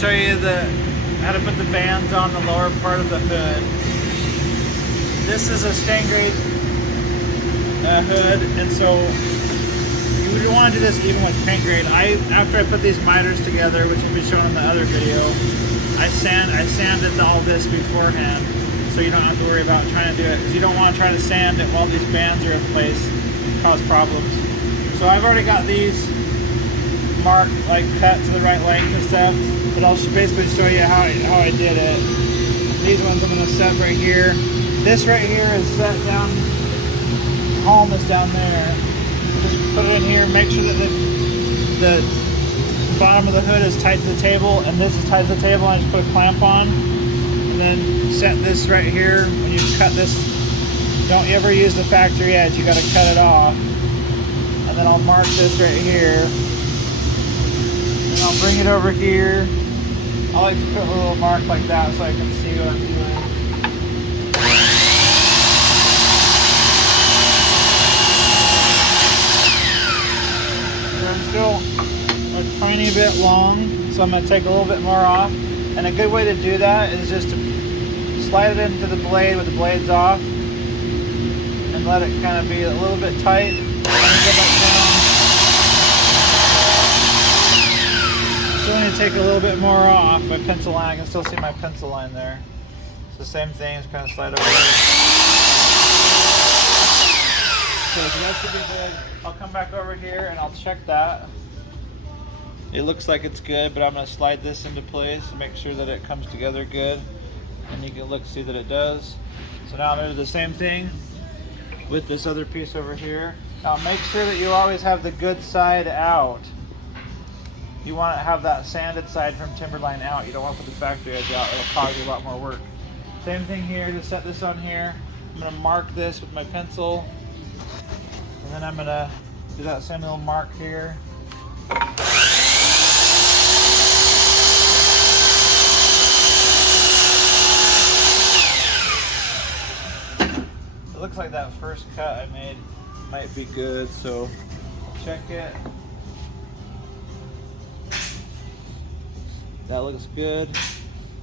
show you how to put the bands on the lower part of the hood. This is a Stingray hood, and so you would want to do this even with paint grade. After I put these miters together, which will be shown in the other video, I sanded all this beforehand, so you don't have to worry about trying to do it, because you don't want to try to sand it while these bands are in place, cause problems. So I've already got these marked, like cut to the right length and stuff, but I'll basically show you how I did it. These ones I'm going to set right here. This right here is set down, home is down there. Just put it in here, make sure that the bottom of the hood is tight to the table, and this is tight to the table, and I just put a clamp on. And then set this right here. When you cut this, don't ever use the factory edge, you got to cut it off. And then I'll mark this right here. And I'll bring it over here. I like to put a little mark like that so I can see what I'm doing. I'm still a tiny bit long, so I'm going to take a little bit more off. And a good way to do that is just to slide it into the blade with the blades off and let it kind of be a little bit tight. And go back down. So I'm going to take a little bit more off my pencil line. I can still see my pencil line there. It's the same thing, just kind of slide over. So that should be good. I'll come back over here and I'll check that. It looks like it's good, but I'm going to slide this into place and make sure that it comes together good. And you can see that it does. So now I'm going to do the same thing with this other piece over here. Now make sure that you always have the good side out. You want to have that sanded side from timberline out. You don't want to put the factory edge out. It'll cause you a lot more work. Same thing here, just set this on here. I'm going to mark this with my pencil. And then I'm going to do that same little mark here. It looks like that first cut I made might be good, so check it. That looks good.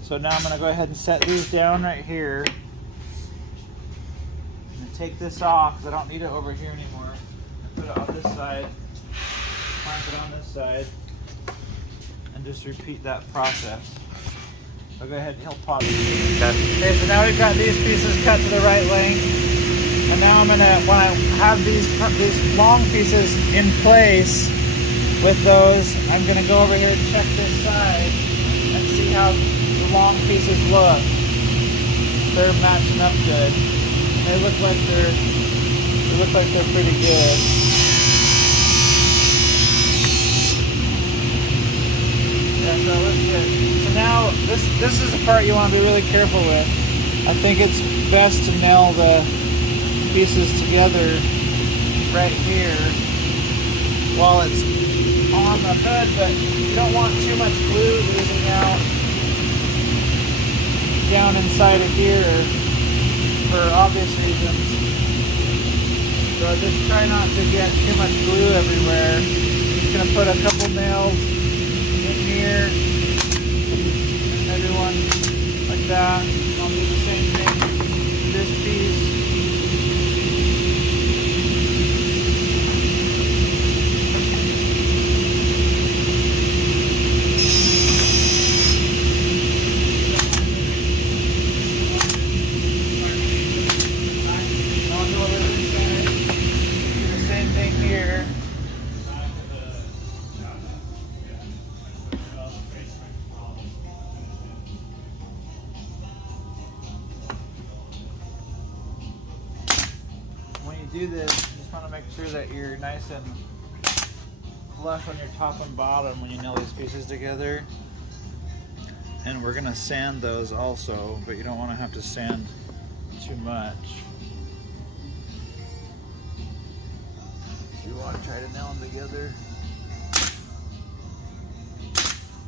So now I'm going to go ahead and set these down right here. And take this off because I don't need it over here anymore. Put it on this side, clamp it on this side, and just repeat that process. So go ahead and he'll pop it. Okay, so now we've got these pieces cut to the right length. And now I'm gonna, when I have these long pieces in place with those, I'm gonna go over here and check this side and see how the long pieces look. They're matching up good. They look like they're pretty good. Yeah, so it looks good. So now this is the part you want to be really careful with. I think it's best to nail the pieces together right here while it's on the hood, but you don't want too much glue oozing out down inside of here for obvious reasons. So just try not to get too much glue everywhere. I'm just going to put a couple nails in here and another one like that. I'll do the same thing with this piece. Do this, you just want to make sure that you're nice and flush on your top and bottom when you nail these pieces together. And we're going to sand those also, but you don't want to have to sand too much. So you want to try to nail them together.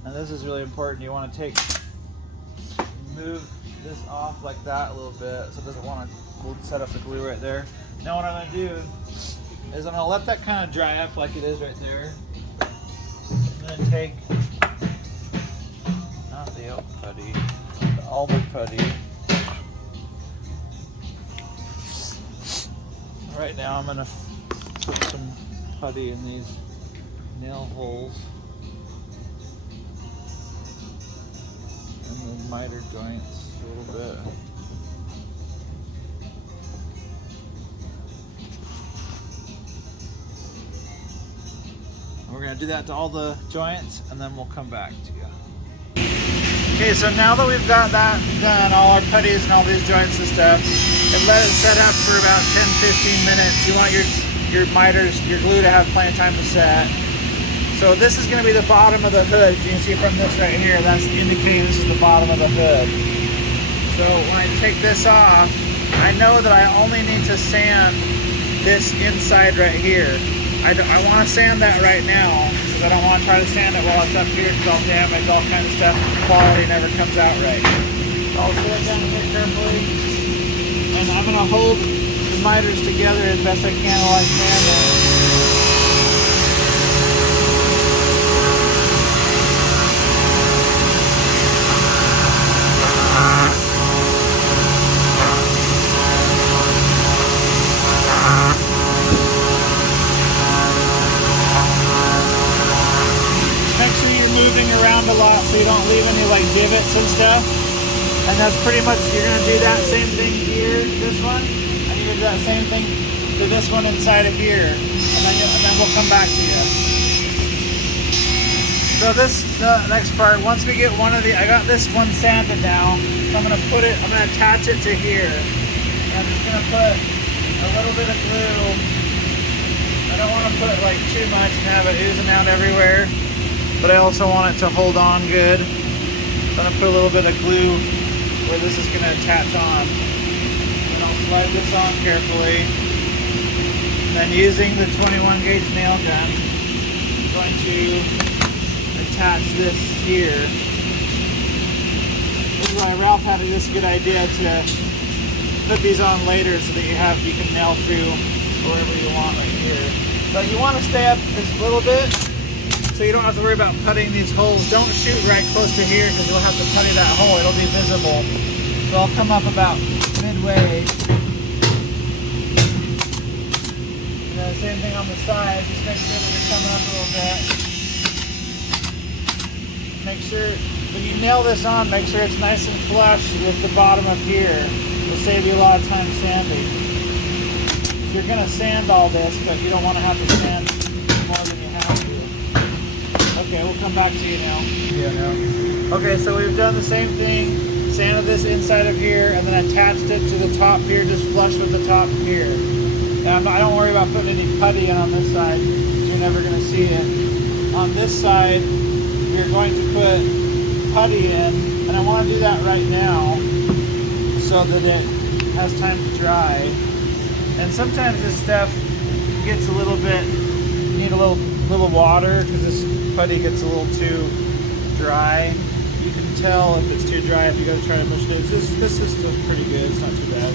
And this is really important. You want to move this off like that a little bit so it doesn't want to set up the glue right there. Now what I'm going to do is I'm going to let that kind of dry up like it is right there. And then take Not the elk putty, the alder putty. Right now I'm gonna put some putty in these nail holes and the miter joints a little bit. We're going to do that to all the joints and then we'll come back to you. Okay, so now that we've got that done, all our putties and all these joints and stuff, and let it set up for about 10-15 minutes. You want your miters, your glue to have plenty of time to set. So this is going to be the bottom of the hood. You can see from this right here, that's indicating this is the bottom of the hood. So when I take this off, I know that I only need to sand this inside right here. I want to sand that right now because I don't want to try to sand it while it's up here because I'll damage all kinds of stuff. Quality never comes out right. So I'll set it down here carefully, and I'm going to hold the miters together as best I can while I sand it. Around a lot so you don't leave any like divots and stuff, and that's pretty much, you're going to do that same thing here, this one, and you're going to do that same thing to this one inside of here, and then we'll come back to you. So this, the next part, once we get one of the, I got this one sanded now, so I'm going to put it, I'm going to attach it to here, and I'm just going to put a little bit of glue. I don't want to put like too much and have it oozing out everywhere, but I also want it to hold on good. So I'm going to put a little bit of glue where this is going to attach on. And I'll slide this on carefully. And then using the 21 gauge nail gun, I'm going to attach this here. This is why Ralph had this good idea to put these on later so that you can nail through wherever you want right here. But you want to stay up just a little bit, so you don't have to worry about putting these holes. Don't shoot right close to here because you'll have to putty that hole. It'll be visible. So I'll come up about midway. And then same thing on the side. Just make sure that you're coming up a little bit. Make sure, when you nail this on, make sure it's nice and flush with the bottom of here. It'll save you a lot of time sanding. You're going to sand all this, but you don't want to have to sand more than you have to. Okay, we'll come back to you now. Yeah, no. Okay, so we've done the same thing, sanded this inside of here, and then attached it to the top here, just flush with the top here. And I don't worry about putting any putty in on this side, because you're never going to see it. On this side, you're going to put putty in, and I want to do that right now, so that it has time to dry. And sometimes this stuff gets a little bit, you need a little water, because this putty gets a little too dry. You can tell if it's too dry if you go to try to mush it. This is still pretty good, it's not too bad.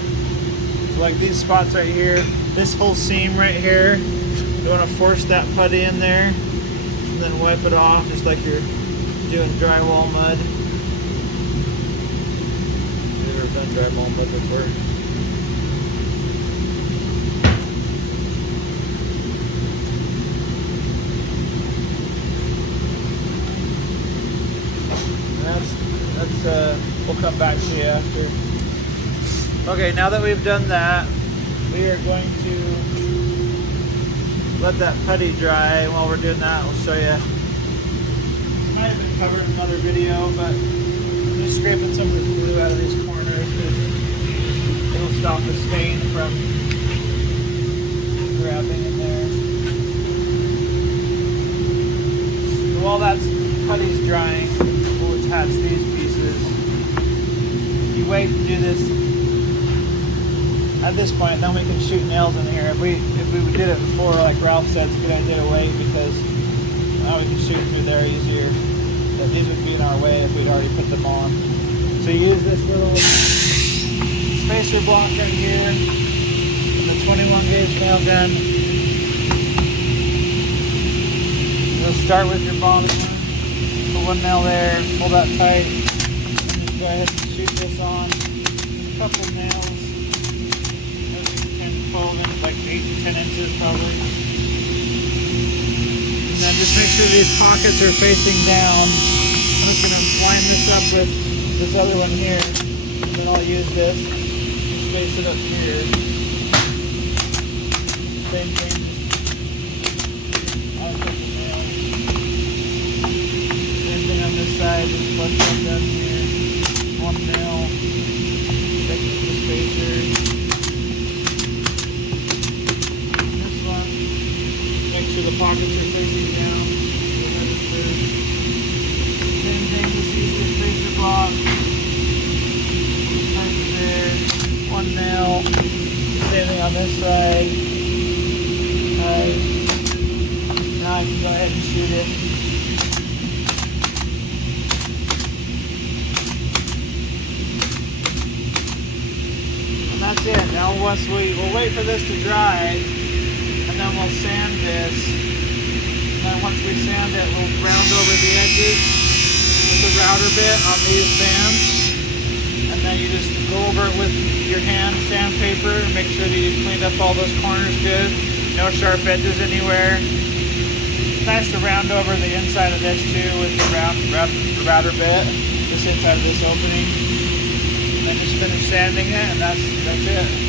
So like these spots right here, this whole seam right here, you want to force that putty in there and then wipe it off just like you're doing drywall mud. I've never done drywall mud before. We'll come back to you after. Okay, now that we've done that, we are going to let that putty dry. And while we're doing that, I'll show you. It might have been covered in another video, but I'm just scraping some of the glue out of these corners because it'll stop the stain from grabbing in there. So while that putty's drying, we'll attach these pieces. You wait to do this at this point, then we can shoot nails in here. If we did it before, like Ralph said, it's a good idea to wait because now we can shoot through there easier. But these would be in our way if we'd already put them on. So you use this little spacer block right here and the 21 gauge nail gun. You'll start with your bottom one. one nail there, pull that tight, and just go ahead and shoot this on. A couple nails, maybe 10, 12 inches, like 8 to 10 inches probably. And then just make sure these pockets are facing down. I'm just going to line this up with this other one here, and then I'll use this to space it up here. Same thing. I'll put the nails. Same thing on this side, just flush up down here. One nail. Take it to the spacer. This one. Make sure the pockets are facing down. Same thing, just use the spacer block. Right there. One nail. Same thing on this side. Alright. Now I can go ahead and shoot it. And that's it. Now we'll wait for this to dry, and then we'll sand this. And then once we sand it, we'll round over the edges with the router bit on these bands. And then you just go over it with your hand sandpaper. Make sure that you cleaned up all those corners good. No sharp edges anywhere. It's nice to round over the inside of this too with the router bit. This inside of this opening. And then just finish sanding it, and that's it.